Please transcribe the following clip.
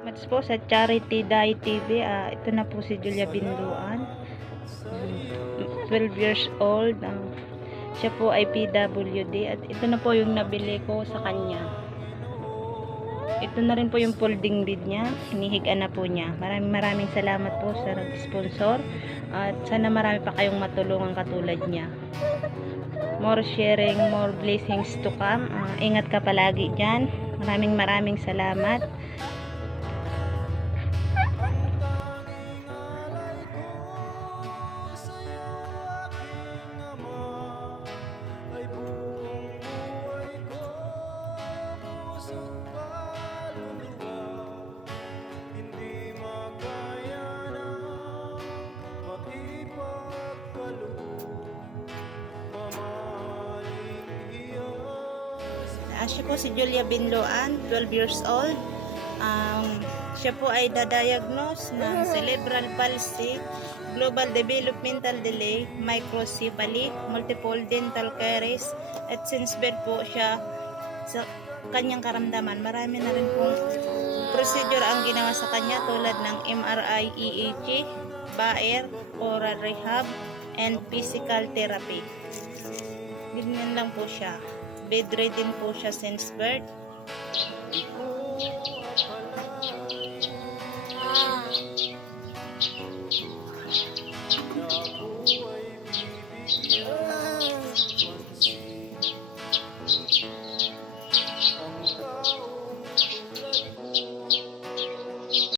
Mats po sa Charity Dai TV, ah, ito na po si Julia Binduan. Mm, 12 years old. ah, siya po ay PWD at ito na po yung nabili ko sa kanya. Ito na rin po yung folding bed niya. Hinihigaan na po niya. Maraming maraming salamat po sa nag-sponsor at sana marami pa kayong matulungan katulad niya. More sharing, more blessings to come. Ah, ingat ka palagi dyan. Maraming maraming salamat. Ah, siya po si Julia Binloan, 12 years old. Um, siya po ay dadiagnose ng cerebral palsy, global developmental delay, microcephaly, multiple dental caries, at since birth po siya sa kanyang karamdaman. Marami na rin pong procedure ang ginawa sa kanya tulad ng MRI, EEG, Bayer, oral rehab, and physical therapy. Ganyan lang po siya bedridden po siya since birth.